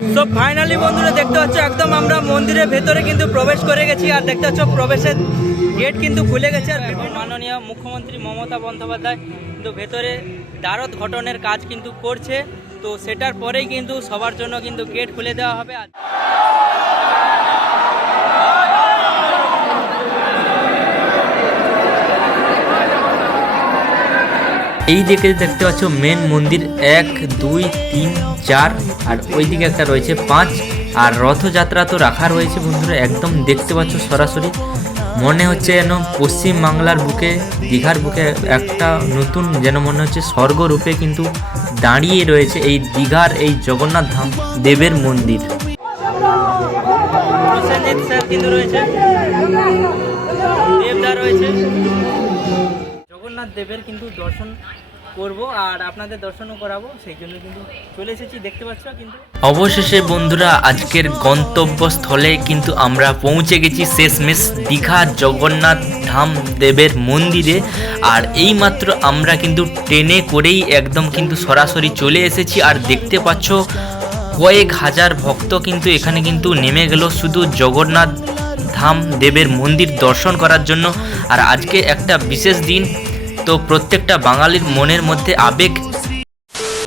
So finally বন্ধুরা, দেখতে পাচ্ছ, একদম আমরা মন্দিরের ভেতরে কিন্তু প্রবেশ করে গেছি, আর দেখতে পাচ্ছ, প্রবেশের গেট কিন্তু খুলে গেছে, আর মাননীয় মুখ্যমন্ত্রী মমতা বন্দ্যোপাধ্যায় কিন্তু ভেতরে দ্বারত ঘটনের কাজ কিন্তু করছে। তো সেটার পরেই কিন্তু সবার জন্য কিন্তু গেট খুলে দেওয়া হবে। আর এই দিকে দেখতে পাচ্ছ মেন মন্দির এক, দুই, তিন, চার, আর ওইদিকে একটা রয়েছে পাঁচ, আর রথযাত্রা তো রাখা রয়েছে বন্ধুরা, একদম দেখতে পাচ্ছ সরাসরি। মনে হচ্ছে যেন পশ্চিম বাংলার বুকে, দীঘার বুকে একটা নতুন যেন মনে হচ্ছে স্বর্গরূপে কিন্তু দাঁড়িয়ে রয়েছে এই দীঘার এই জগন্নাথ ধাম দেবের মন্দির। রয়েছে। রয়েছে। জগন্নাথ দেবের কিন্তু দর্শন করব আর আপনাদের দর্শনও করাবো, সেই জন্য কিন্তু চলে এসেছি, দেখতে পাচ্ছ কিন্তু। অবশেষে বন্ধুরা, আজকের গন্তব্যস্থলে কিন্তু আমরা পৌঁছে গেছি শেষমেশ দীঘা জগন্নাথ ধাম দেবের মন্দিরে। আর এইমাত্র আমরা কিন্তু ট্রেনে করেই একদম কিন্তু সরাসরি চলে এসেছি আর দেখতে পাচ্ছ কয়েক হাজার ভক্ত কিন্তু এখানে কিন্তু নেমে গেল শুধু জগন্নাথ ধাম দেবের মন্দির দর্শন করার জন্য। আর আজকে একটা বিশেষ দিন তো প্রত্যেকটা বাঙালির মনের মধ্যে আবেগ।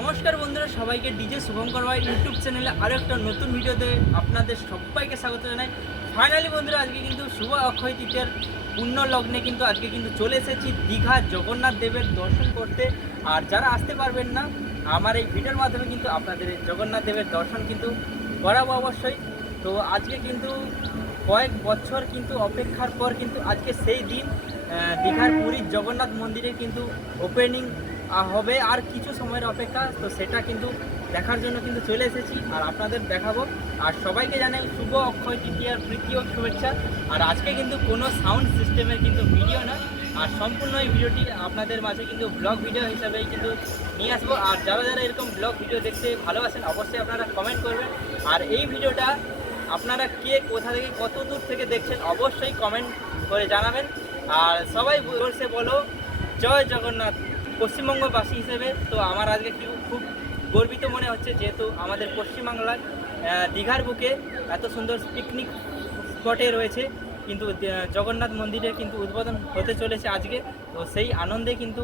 নমস্কার বন্ধুরা, সবাইকে ডিজে শুভঙ্কর ভাই ইউটিউব চ্যানেলে আরও একটা নতুন ভিডিওতে আপনাদের সবাইকে স্বাগত জানাই। ফাইনালি বন্ধুরা, আজকে কিন্তু শুভ অক্ষয় তৃতীয়ার পূর্ণ লগ্নে কিন্তু আজকে কিন্তু চলে এসেছি দীঘা জগন্নাথ দেবের দর্শন করতে। আর যারা আসতে পারবেন না, আমার এই ভিডিওর মাধ্যমে কিন্তু আপনাদের জগন্নাথ দেবের দর্শন কিন্তু করাবো অবশ্যই। তো আজকে কিন্তু কয়েক বছর কিন্তু অপেক্ষার পর কিন্তু আজকে সেই দিন দীঘার পুরীর জগন্নাথ মন্দিরে কিন্তু ওপেনিং হবে আর কিছু সময়ের অপেক্ষা, তো সেটা কিন্তু দেখার জন্য কিন্তু চলে এসেছি আর আপনাদের দেখাবো। আর সবাইকে জানাই শুভ অক্ষয় তৃতীয়ার প্রীতি শুভেচ্ছা। আর আজকে কিন্তু কোনো সাউন্ড সিস্টেমের কিন্তু ভিডিও না আর সম্পূর্ণ এই ভিডিওটি আপনাদের মাঝে কিন্তু ব্লগ ভিডিও হিসাবেই কিন্তু নিয়ে আসব। আর যারা যারা এরকম ব্লগ ভিডিও দেখতে ভালোবাসেন, অবশ্যই আপনারা কমেন্ট করবেন। আর এই ভিডিওটা আপনারা কে কোথা থেকে কত দূর থেকে দেখছেন, অবশ্যই কমেন্ট করে জানাবেন। আর সবাই বলছে, বলো, জয় জগন্নাথ, পশ্চিমবঙ্গবাসী হিসেবে। তো আমার আজকে কি খুব গর্বিত মনে হচ্ছে, যেহেতু আমাদের পশ্চিমবাংলার দীঘার বুকে এত সুন্দর পিকনিক স্পটে রয়েছে। কিন্তু জগন্নাথ মন্দিরের কিন্তু উদ্বোধন হতে চলেছে আজকে। তো সেই আনন্দে কিন্তু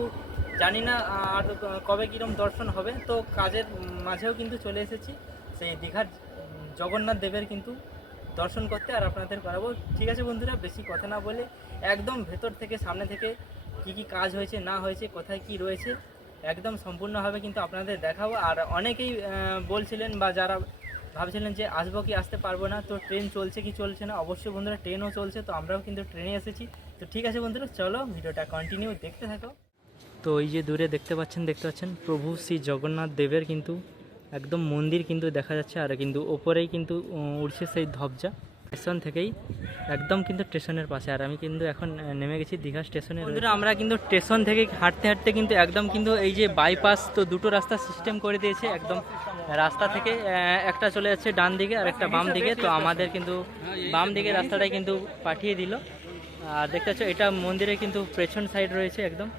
জানি না, আর কবে কীরকম দর্শন হবে। তো কাজের মাঝেও কিন্তু চলে এসেছি। সেই দীঘার জগন্নাথ দেবের কিন্তু দর্শন করতে আর আপনাদের করাবো। ঠিক আছে বন্ধুরা, বেশি কথা না বলে একদম ভেতর থেকে, সামনে থেকে কি কি কাজ হয়েছে, না হয়েছে, কোথায় কি রয়েছে, একদম সম্পূর্ণভাবে কিন্তু আপনাদের দেখাবো। আর অনেকেই বলছিলেন বা যারা ভাবছিলেন যে আসব কি, আসতে পারব না, তো ট্রেন চলছে কি চলছে না? অবশ্যই বন্ধুরা, ট্রেনও চলছে, তো আমরাও কিন্তু ট্রেনে এসেছি। তো ঠিক আছে বন্ধুরা, চলো ভিডিওটা কন্টিনিউ দেখতে থাকো। তো এই যে দূরে দেখতে পাচ্ছেন দেখতে পাচ্ছেন, প্রভু শ্রী জগন্নাথ দেবের কিন্তু একদম মন্দির কিন্তু দেখা যাচ্ছে, আর কিন্তু ওপরেই কিন্তু উড়ছে সেই ধ্বজা। স্টেশন থেকেই একদম কিন্তু স্টেশনের পাশে। আর আমি কিন্তু এখন নেমে গেছি দীঘা স্টেশনে। বন্ধুরা আমরা কিন্তু স্টেশন থেকে হাঁটতে হাঁটতে কিন্তু একদম কিন্তু এই যে বাইপাস তো দুটো রাস্তা সিস্টেম করে দিয়েছে একদম রাস্তা থেকে একটা চলে যাচ্ছে ডান দিকে আর একটা বাম দিকে। তো আমাদের কিন্তু বাম দিকে রাস্তাটাই কিন্তু পাঠিয়ে দিল। আর দেখতে পাচ্ছ এটা মন্দিরে কিন্তু পেছন সাইড রয়েছে একদম।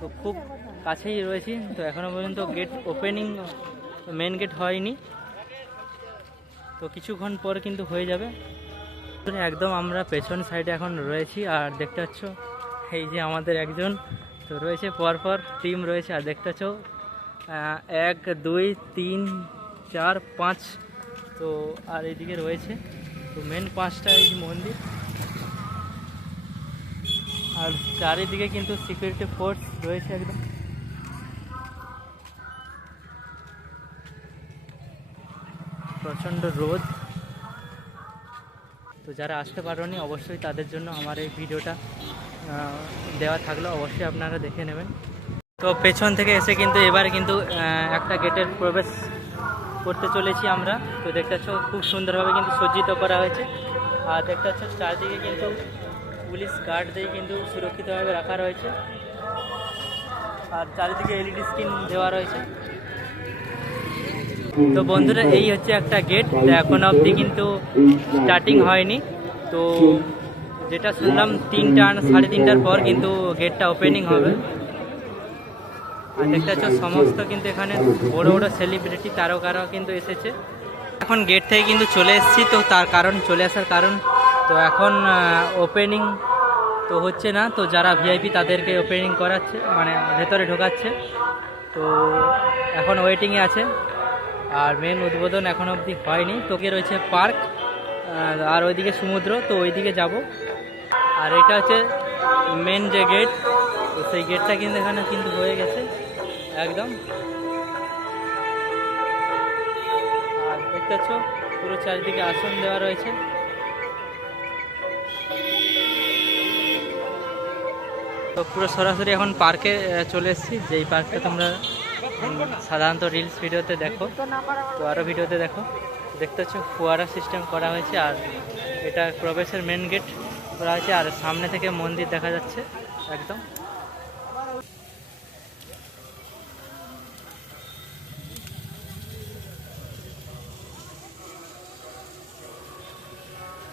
তো খুব কাছেই রয়েছি। তো এখনও পর্যন্ত গেট ওপেনিং মেন গেট হয়নি। তো কিছুক্ষণ পর কিন্তু হয়ে যাবে। একদম আমরা পেছন সাইডে এখন রয়েছি আর দেখতে পাচ্ছ, এই যে আমাদের একজন, তো রয়েছে পরপর টিম রয়েছে আর দেখতে পাচ্ছ এক, দুই, তিন, চার, পাঁচ, তো আর এইদিকে রয়েছে, তো মেন পাঁচটা এই মন্দির। আর চারিদিকে কিন্তু সিকিউরিটি ফোর্স রয়েছে একদম। প্রচণ্ড রোদ। তো যারা আসতে পারোনি, অবশ্যই তাদের জন্য আমার এই ভিডিওটা দেওয়া থাকল। অবশ্যই আপনারা দেখে নেবেন। তো পেছন থেকে এসে কিন্তু এবার কিন্তু একটা গেটের প্রবেশ করতে চলেছি আমরা। তো দেখতে পাচ্ছ, খুব সুন্দরভাবে কিন্তু সজ্জিত করা হয়েছে। আর দেখতে পাচ্ছ, চারদিকে কিন্তু পুলিশ গার্ড দিয়ে কিন্তু সুরক্ষিতভাবে রাখা রয়েছে। আর চারিদিকে এলইডি স্ক্রিন দেওয়া রয়েছে। তো বন্ধুরা, এই হচ্ছে একটা গেট তো এখন অবধি কিন্তু স্টার্টিং হয়নি। তো যেটা শুনলাম, তিনটা সাড়ে তিনটার পর কিন্তু গেটটা ওপেনিং হবে। আর দেখতে পাচ্ছ, সমস্ত কিন্তু এখানে বড় বড় সেলিব্রিটি তারকারাও কিন্তু এসেছে। এখন গেট থেকে কিন্তু চলে এসেছি। তো তার কারণ, চলে আসার কারণ। তো এখন ওপেনিং তো হচ্ছে না। তো যারা ভিআইপি তাদেরকে ওপেনিং করাচ্ছে মানে ভেতরে ঢোকাচ্ছে। তো এখন ওয়েটিংয়ে আছে। আর মেন উদ্বোধন এখন অবধি হয়নি। তোকে রয়েছে পার্ক আর ওইদিকে সমুদ্র, তো ওইদিকে যাব। আর এটা হচ্ছে মেন যে গেট তো সেই গেটটা কিন্তু এখানে কিন্তু হয়ে গেছে, একদম। আর দেখতে পাচ্ছ, পুরো চারিদিকে আসন দেওয়া রয়েছে। তো পুরো সরাসরি এখন পার্কে চলে এসেছি। যেই পার্কটা তোমরা সাধারণত রিলস ভিডিওতে দেখো তো আরও ভিডিওতে দেখো। দেখতে পাচ্ছ, ফোয়ারা সিস্টেম করা হয়েছে আর এটা প্রবেশের মেন গেট করা হয়েছে আর সামনে থেকে মন্দির দেখা যাচ্ছে একদম।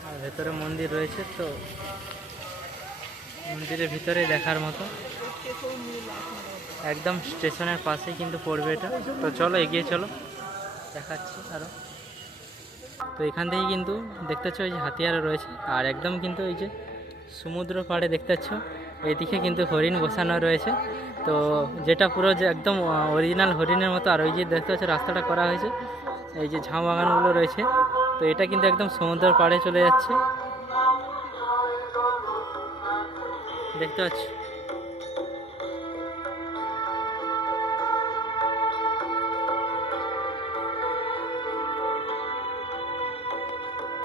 আর ভেতরে মন্দির রয়েছে তো মন্দিরের ভিতরে দেখার মতো। একদম স্টেশনের পাশেই কিন্তু পড়বে এটা। তো চলো এগিয়ে চলো, দেখাচ্ছি আরও তো এখান থেকে কিন্তু দেখতে পাচ্ছ, এই যে হাতিয়ারও রয়েছে, আর একদম কিন্তু এই যে সমুদ্র পাড়ে দেখতে এইদিকে কিন্তু হরিণ বসানো রয়েছে। তো যেটা পুরো যে একদম অরিজিনাল হরিণের মতো, আর ওই যে দেখতে পাচ্ছ, রাস্তাটা করা হয়েছে, এই যে ঝাঁ বাগানগুলো রয়েছে। তো এটা কিন্তু একদম সমুদ্রের পাড়ে চলে যাচ্ছে। দেখতে পাচ্ছ?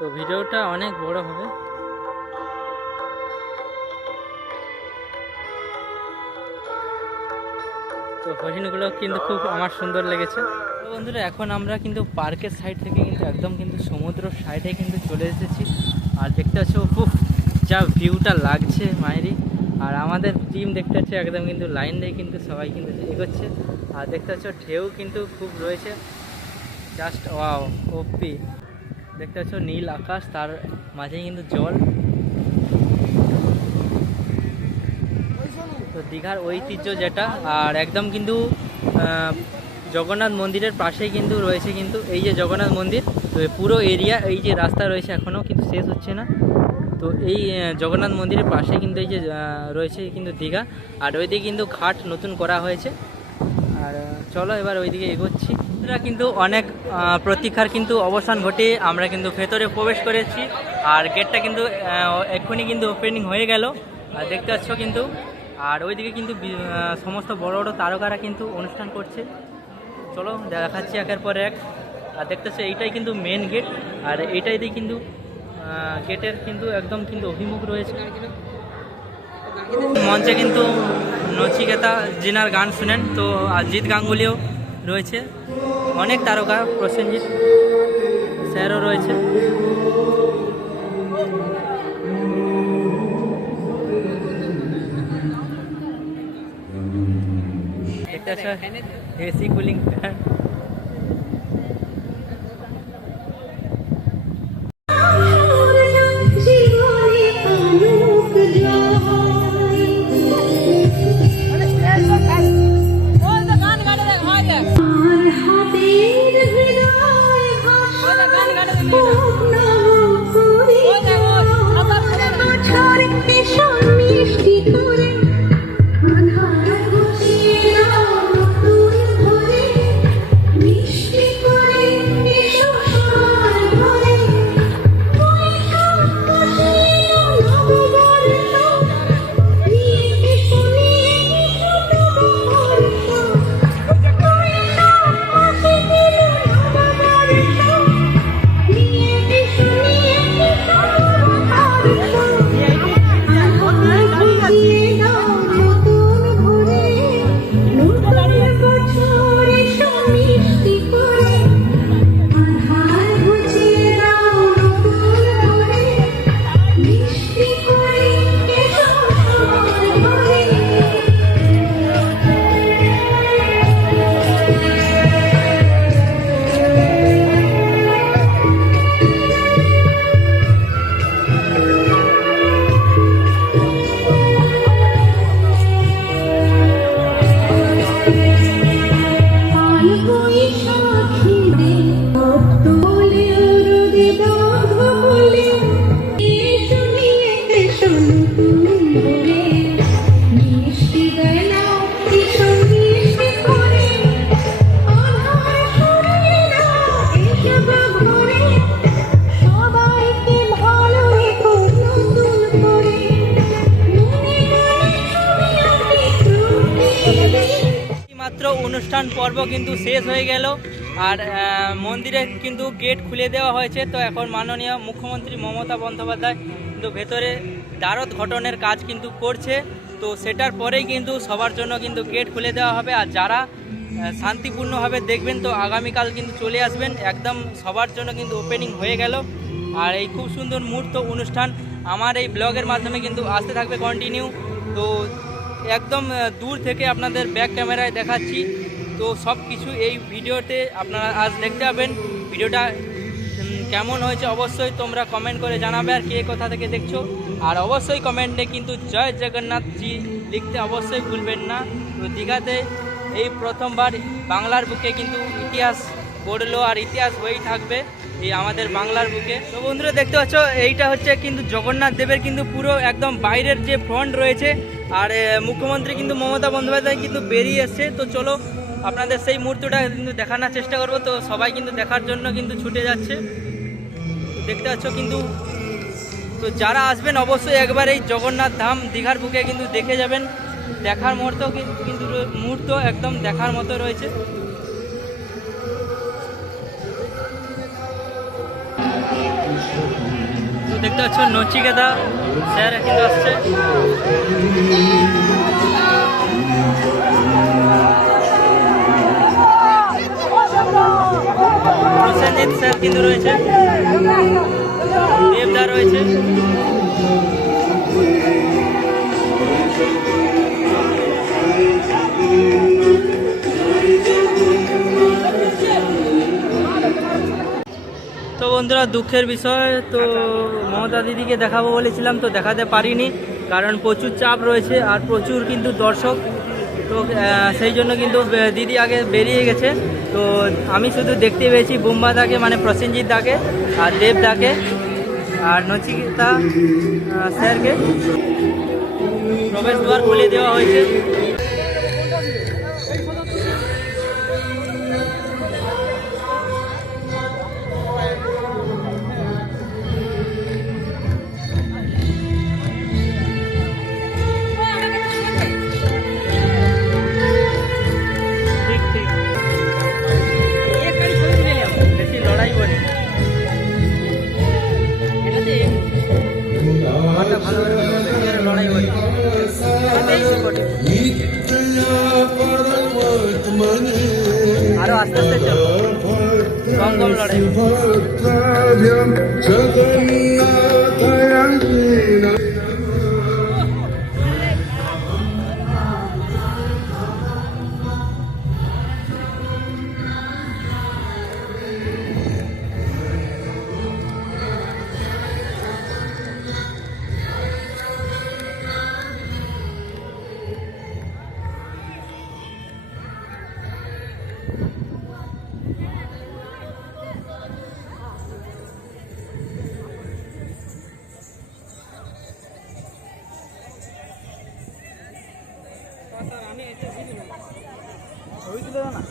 তো ভিডিওটা অনেক বড় হবে। তো হরিণগুলো কিন্তু খুব আমার সুন্দর লেগেছে। তো বন্ধুরা, এখন আমরা কিন্তু পার্কের সাইড থেকে কিন্তু একদম কিন্তু সমুদ্র সাইডে কিন্তু চলে এসেছি। আর দেখতে পাচ্ছ খুব যা ভিউটা লাগছে মায়েরই আর আমাদের টিম দেখতে পাচ্ছ, একদম কিন্তু লাইন দিয়ে কিন্তু সবাই কিন্তু এগোচ্ছে। আর দেখতে পাচ্ছ, ঢেউ কিন্তু খুব রয়েছে। জাস্ট ওয়াও ওপি দেখতে পাচ্ছ নীল আকাশ, তার মাঝে কিন্তু জল। তো দীঘার ঐতিহ্য যেটা, আর একদম কিন্তু জগন্নাথ মন্দিরের পাশেই কিন্তু রয়েছে কিন্তু এই যে জগন্নাথ মন্দির, তো পুরো এরিয়া এই যে রাস্তা রয়েছে এখনও কিন্তু শেষ হচ্ছে না। তো এই জগন্নাথ মন্দিরের পাশে কিন্তু এই যে রয়েছে কিন্তু দীঘা, আর ওইদিকে কিন্তু ঘাট নতুন করা হয়েছে। আর, চলো এবার ওইদিকে এগোচ্ছি। আমরা কিন্তু অনেক প্রতীক্ষার কিন্তু অবসান ঘটে, আমরা কিন্তু ভেতরে প্রবেশ করেছি। আর গেটটা কিন্তু এক্ষুনি কিন্তু ওপেনিং হয়ে গেল। আর দেখতে পাচ্ছ কিন্তু, আর ওইদিকে কিন্তু সমস্ত বড় বড় তারকারা কিন্তু অনুষ্ঠান করছে। চলো, দেখাচ্ছি একের পর এক। আর দেখতে দেখতেছো এইটাই কিন্তু মেন গেট আর এইটাই দিয়ে কিন্তু গেটের কিন্তু একদম কিন্তু অভিমুখ রয়েছে। মঞ্চে কিন্তু নচিকেতা জিনার গান শুনেন, তো অজিত গাঙ্গুলিও রয়েছে। অনেক তারকা, প্রসেনজিৎ স্যারও রয়েছে। এসি কুলিং ফ্যান শেষ হয়ে গেল। আর মন্দিরে কিন্তু গেট খুলে দেওয়া হয়েছে। তো এখন মাননীয় মুখ্যমন্ত্রী মমতা বন্দ্যোপাধ্যায় কিন্তু ভেতরে দ্বারত ঘটনের কাজ কিন্তু করছে। তো সেটার পরেই কিন্তু সবার জন্য কিন্তু গেট খুলে দেওয়া হবে। আর যারা শান্তিপূর্ণভাবে দেখবেন, তো আগামীকাল কিন্তু চলে আসবেন। একদম সবার জন্য কিন্তু ওপেনিং হয়ে গেল। আর এই খুব সুন্দর মুহূর্ত অনুষ্ঠান আমার এই ব্লগের মাধ্যমে কিন্তু আসতে থাকবে কন্টিনিউ তো একদম দূর থেকে আপনাদের ব্যাক ক্যামেরায় দেখাচ্ছি। তো সব কিছু এই ভিডিওতে আপনারা আজ দেখতে পাবেন। ভিডিওটা কেমন হয়েছে অবশ্যই তোমরা কমেন্ট করে জানাবে আর কে কোথা থেকে দেখছ। আর অবশ্যই কমেন্টে কিন্তু জয় জগন্নাথজি লিখতে অবশ্যই ভুলবেন না। তো দীঘাতে এই প্রথমবার বাংলার বুকে কিন্তু ইতিহাস গড়লো আর ইতিহাস হয়েই থাকবে এই আমাদের বাংলার বুকে। তো বন্ধুরা দেখতে পাচ্ছ, এইটা হচ্ছে কিন্তু জগন্নাথ দেবের কিন্তু পুরো একদম বাইরের যে ফ্রন্ট রয়েছে। আর মুখ্যমন্ত্রী কিন্তু মমতা বন্দ্যোপাধ্যায় কিন্তু বেরিয়ে এসছে। তো চলো আপনাদের সেই মুহূর্তটা কিন্তু দেখানোর চেষ্টা করব। তো সবাই কিন্তু দেখার জন্য কিন্তু ছুটে যাচ্ছে। দেখতে পাচ্ছ কিন্তু, তো যারা আসবেন অবশ্যই একবার এই জগন্নাথ ধাম দীঘার বুকে কিন্তু দেখে যাবেন। দেখার মুহূর্ত কিন্তু মুহূর্ত একদম দেখার মতো রয়েছে। তো দেখতে পাচ্ছ নচিকেতা স্যার কিন্তু আসছে। স্যার কিন্তু রয়েছে। দেবদা রয়েছে। তো বন্ধুরা, দুঃখের বিষয়, তো মমতা দিদিকে দেখাবো বলেছিলাম, তো দেখাতে পারিনি, কারণ প্রচুর চাপ রয়েছে, আর প্রচুর কিন্তু দর্শক তো সেই জন্য কিন্তু দিদি আগে বেরিয়ে গেছে। তো আমি শুধু দেখতে পেয়েছি বুম্বা দাকে মানে প্রসেনজিৎ দাকে আর দেব দাকে আর নচিকিতা স্যারকে। প্রবেশ দ্বার খুলে দেওয়া হয়েছে। ছবি তুলে না।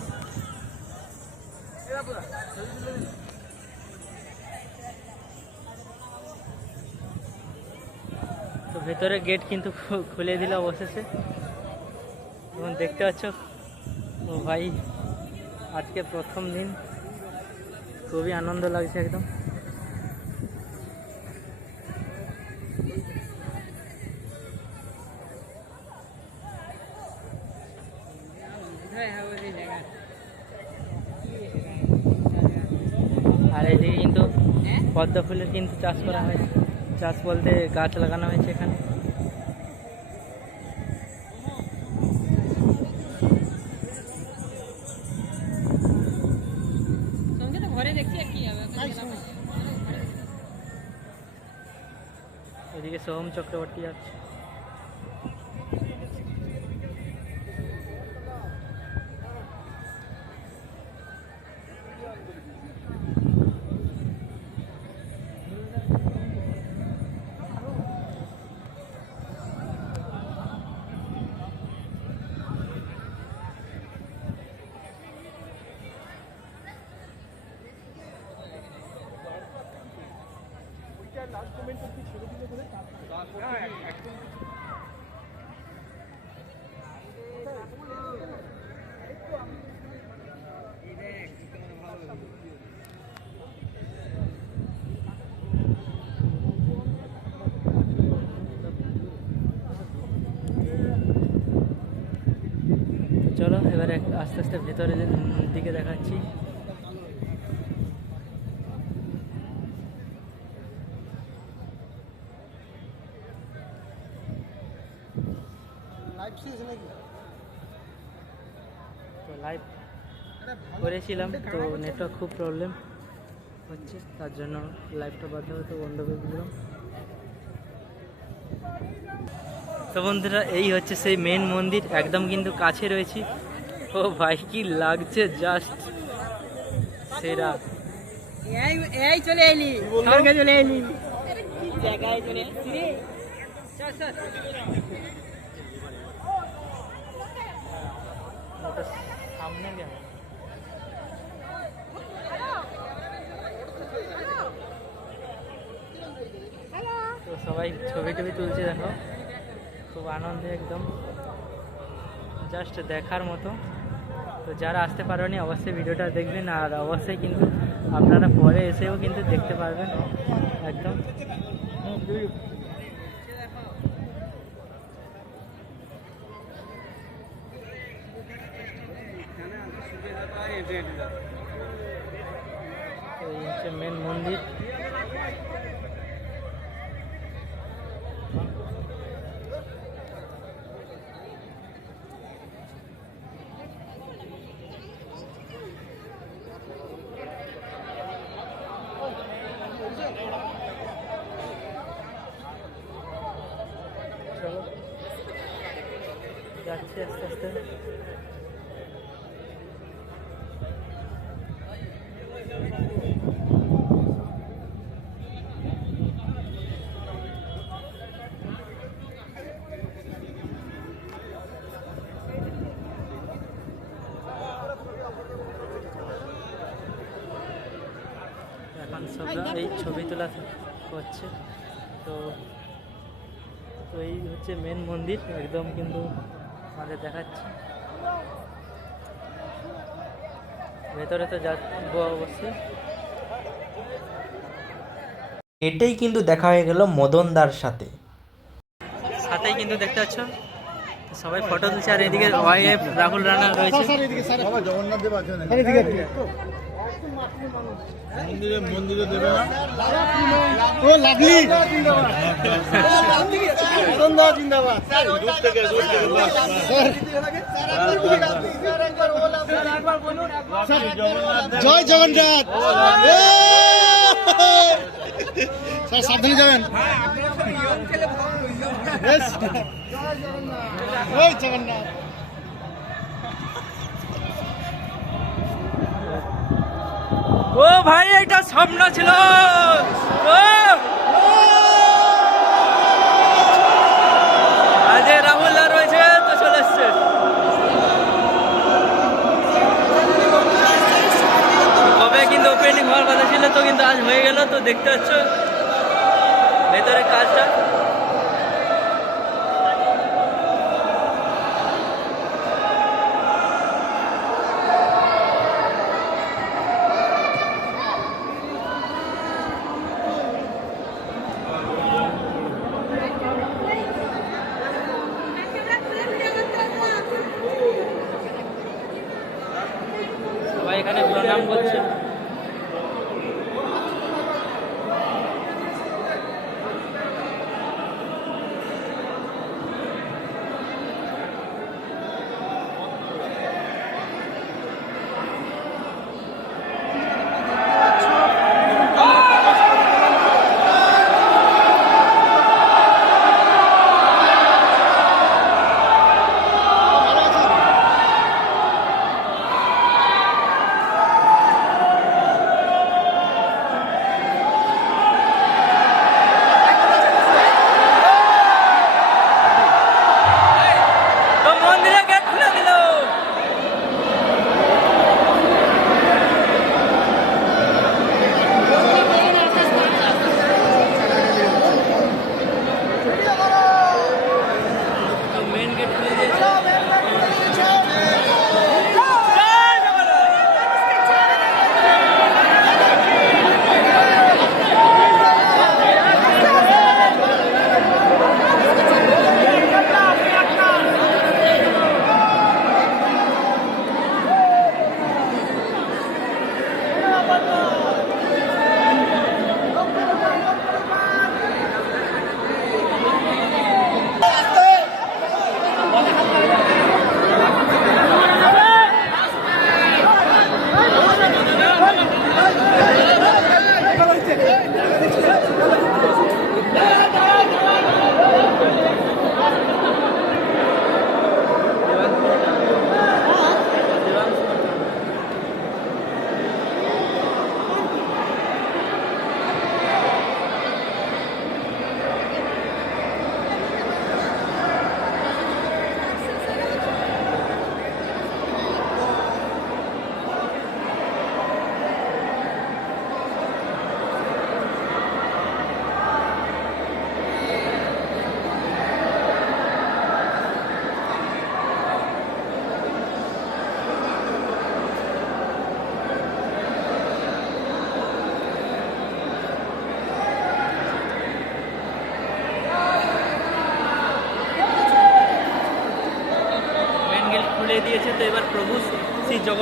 তো ভেতরে গেট কিন্তু খুলে দিল অবশেষে। এবং দেখতে পাচ্ছ, ও ভাই, আজকে প্রথম দিন। খুবই আনন্দ লাগছে একদম। পদ্ম ফুলের কিন্তু চাষ করা হয়েছে। চাষ বলতে গাছ লাগানো হয়েছে এখানে। এদিকে সোহম চক্রবর্তী যাচ্ছে। চলো এবারে আস্তে আস্তে ভেতরের দিকে দেখাচ্ছি। করেছিলাম তো নেটওয়ার্ক খুব প্রবলেম হচ্ছে তার জন্য লাইভটা বাধ্য হতে বন্ধ করে দিলাম। তো বন্ধুরা এই হচ্ছে সেই মেন মন্দির একদম কিন্তু কাছে রয়েছি। ও ভাই কি লাগছে জাস্ট সেরা। এই চলে এলি চলে এলি। জায়গায় চলে এসেছি রে চল চল ওটা সামনে গেল তো সবাই ছবি টবি তুলছে, দেখো। খুব আনন্দে একদম। জাস্ট দেখার মতো। তো যারা আসতে পারোনি, অবশ্যই ভিডিওটা দেখবেন, আর অবশ্যই কিন্তু আপনারা পরে এসেও কিন্তু দেখতে পারবেন, একদম। এই হচ্ছে মেন মন্দির চলো যাচ্ছি আস্তে আস্তে এখন সবরা এই ছবি তোলা করছে তো তো এই হচ্ছে মেন মন্দির একদম কিন্তু আমাদের দেখাচ্ছে। ভেতরে তো যাব অবশ্যই। এটাই কিন্তু দেখা হয়ে গেল মদনদার সাথে। সাথেই কিন্তু দেখতে পাচ্ছ সবাই ফটো তুলছে আর এদিকে ওয়াইএফ রাহুল রানা রয়েছে। জগন্নাথ দেব আছেন মন্দিরে মন্দিরে দেবে না? ও লাগলি? দূর থেকে দূর থেকে। জয় জগন্নাথ। স্যার সাবধানে যাবেন। বেশ। জয় জগন্নাথ। ও ভাই, এটা স্বপ্ন ছিল। রাহুল আর রয়েছে, তো চলে কবে কিন্তু ওপেনিং ছিল, তো কিন্তু আজ হয়ে গেল, তো দেখতে পাচ্ছ। ভেতরে কাজটা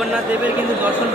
জগন্নাথ দেবের কিন্তু দর্শন